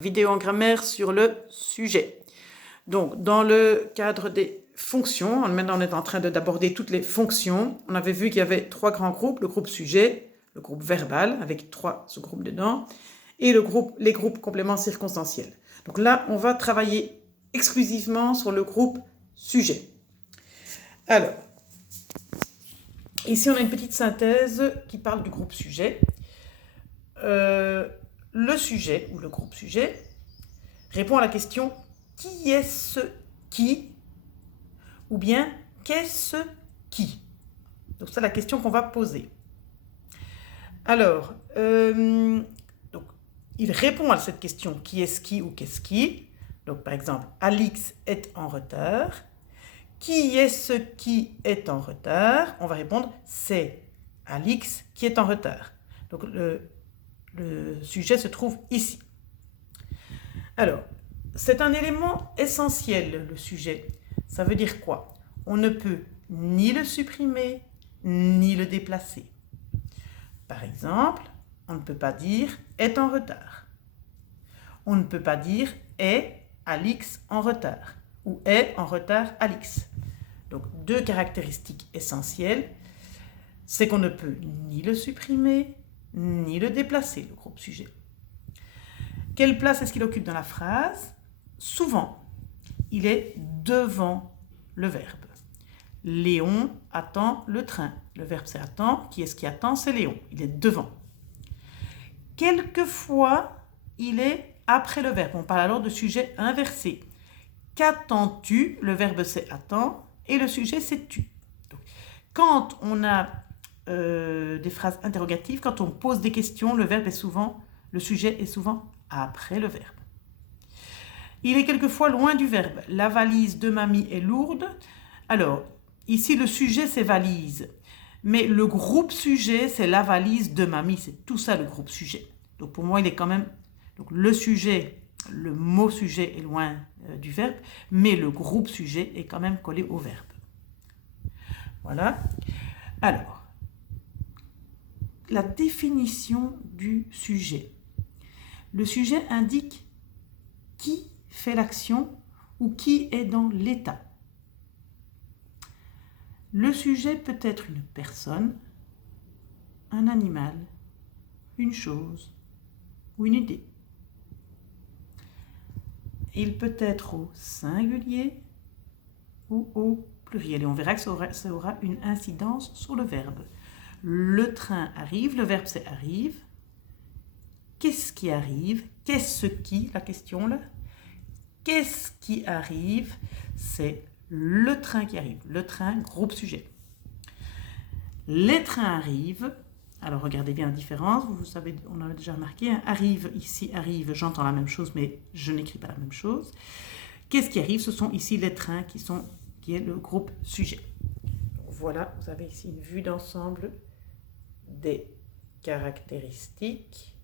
Vidéo en grammaire sur le sujet. Donc, dans le cadre des fonctions, maintenant on est en train d'aborder toutes les fonctions. On avait vu qu'il y avait trois grands groupes, le groupe sujet, le groupe verbal, avec trois sous-groupes dedans, et les groupes compléments circonstanciels. Donc là, on va travailler exclusivement sur le groupe sujet. Alors, ici on a une petite synthèse qui parle du groupe sujet. Le sujet, ou le groupe sujet, répond à la question « Qui est-ce qui ?» ou bien « Qu'est-ce qui ?» Donc c'est la question qu'on va poser. Alors, donc, il répond à cette question « Qui est-ce qui ?» ou « Qu'est-ce qui ?» Donc par exemple, Alix est en retard. Qui est-ce qui est en retard? On va répondre « C'est Alix qui est en retard ». Donc le sujet se trouve ici. Alors, c'est un élément essentiel, le sujet. Ça veut dire quoi? On ne peut ni le supprimer, ni le déplacer. Par exemple, on ne peut pas dire « est en retard ». On ne peut pas dire « est Alix en retard » ou « est en retard Alix ». Donc, deux caractéristiques essentielles, c'est qu'on ne peut ni le supprimer, ni le déplacer, le groupe sujet. Quelle place est-ce qu'il occupe dans la phrase? Souvent, il est devant le verbe. Léon attend le train. Le verbe c'est attend. Qui est-ce qui attend? C'est Léon. Il est devant. Quelquefois, il est après le verbe. On parle alors de sujet inversé. Qu'attends-tu? Le verbe c'est attend et le sujet c'est tu. Donc, quand on a des phrases interrogatives, quand on pose des questions, le sujet est souvent après le verbe. Il est quelquefois loin du verbe. La valise de mamie est lourde. Alors, ici, le sujet, c'est valise. Mais le groupe sujet, c'est la valise de mamie. C'est tout ça, le groupe sujet. Donc, pour moi, il est quand même... Donc, le sujet, le mot sujet est loin du verbe, mais le groupe sujet est quand même collé au verbe. Voilà. Alors, la définition du sujet. Le sujet indique qui fait l'action ou qui est dans l'état. Le sujet peut être une personne, un animal, une chose ou une idée. Il peut être au singulier ou au pluriel. Et on verra que ça aura une incidence sur le verbe. Le train arrive, le verbe c'est arrive. Qu'est-ce qui arrive? Qu'est-ce qui? La question là. Qu'est-ce qui arrive? C'est le train qui arrive. Le train, groupe sujet. Les trains arrivent. Alors regardez bien la différence. Vous savez, on avait déjà remarqué. Arrive, ici, arrive, j'entends la même chose, mais je n'écris pas la même chose. Qu'est-ce qui arrive? Ce sont ici les trains qui est le groupe sujet. Donc, voilà, vous avez ici une vue d'ensemble des caractéristiques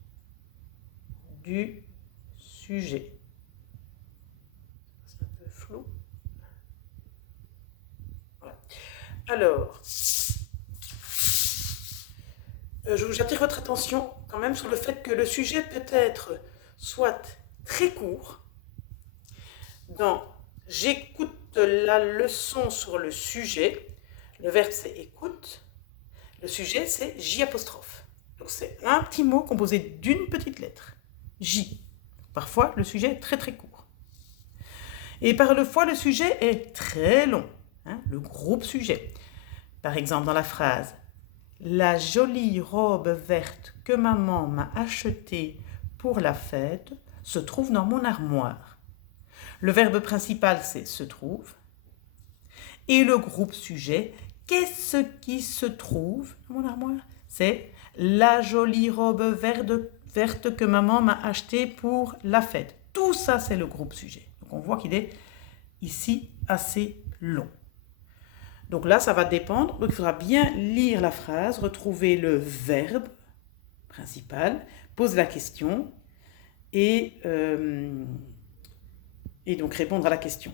du sujet. C'est un peu flou. Voilà. Alors, j'attire votre attention quand même sur le fait que le sujet peut être soit très court, dans « j'écoute la leçon sur le sujet », le verbe c'est « écoute », le sujet c'est « J''. Donc c'est un petit mot composé d'une petite lettre, J. Parfois, le sujet est très très court. Et parfois, le sujet est très long, le groupe sujet. Par exemple, dans la phrase « La jolie robe verte que maman m'a achetée pour la fête se trouve dans mon armoire ». Le verbe principal, c'est « se trouve ». Et le groupe sujet, qu'est-ce qui se trouve dans mon armoire? C'est « La jolie robe verte que maman m'a achetée pour la fête ». Tout ça, c'est le groupe sujet. Donc, on voit qu'il est ici assez long. Donc là, ça va dépendre. Donc, il faudra bien lire la phrase, retrouver le verbe principal, poser la question et donc répondre à la question.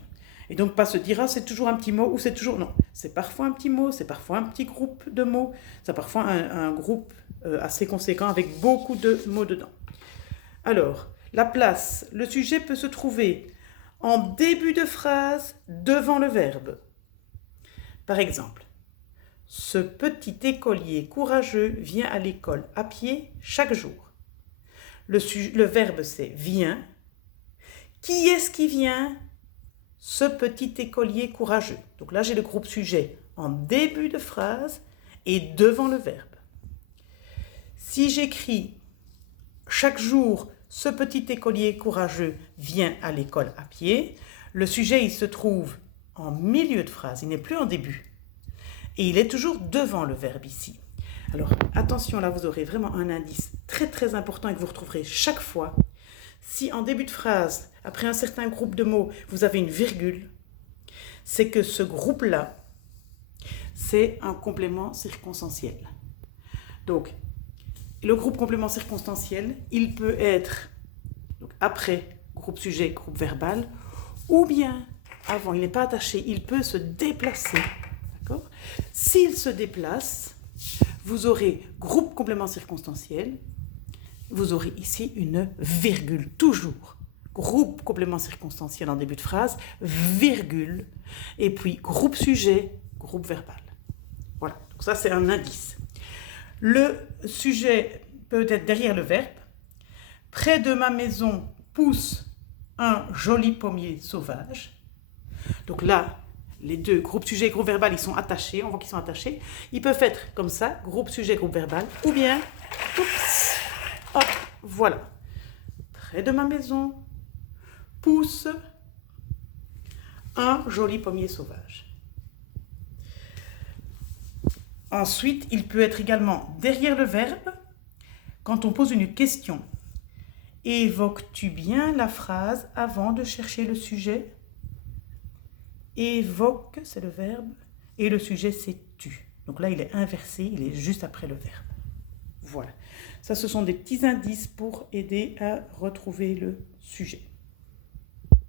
Et donc, pas se dire, ah, c'est toujours un petit mot ou c'est toujours... Non, c'est parfois un petit mot, c'est parfois un petit groupe de mots, c'est parfois un groupe assez conséquent avec beaucoup de mots dedans. Alors, la place, le sujet peut se trouver en début de phrase devant le verbe. Par exemple, ce petit écolier courageux vient à l'école à pied chaque jour. Le verbe c'est vient. Qui est-ce qui vient? Ce petit écolier courageux. Donc là, j'ai le groupe sujet en début de phrase et devant le verbe. Si j'écris chaque jour, ce petit écolier courageux vient à l'école à pied, le sujet il se trouve en milieu de phrase, il n'est plus en début. Et il est toujours devant le verbe ici. Alors attention, là vous aurez vraiment un indice très très important et que vous retrouverez chaque fois. Si en début de phrase, après un certain groupe de mots, vous avez une virgule, c'est que ce groupe-là, c'est un complément circonstanciel. Donc, le groupe complément circonstanciel, il peut être donc, après groupe sujet, groupe verbal, ou bien avant, il n'est pas attaché, il peut se déplacer. D'accord ? S'il se déplace, vous aurez groupe complément circonstanciel, vous aurez ici une virgule, toujours. Groupe complément circonstanciel en début de phrase, virgule, et puis groupe sujet, groupe verbal. Voilà, donc ça c'est un indice. Le sujet peut être derrière le verbe. Près de ma maison pousse un joli pommier sauvage. Donc là, les deux, groupe sujet et groupe verbal, ils sont attachés. On voit qu'ils sont attachés. Ils peuvent être comme ça, groupe sujet, groupe verbal. Ou bien, oups, hop, voilà. Près de ma maison pousse un joli pommier sauvage. Ensuite, il peut être également derrière le verbe quand on pose une question. Évoques-tu bien la phrase avant de chercher le sujet? Évoque, c'est le verbe, et le sujet, c'est tu. Donc là, il est inversé, il est juste après le verbe. Voilà. Ça, ce sont des petits indices pour aider à retrouver le sujet.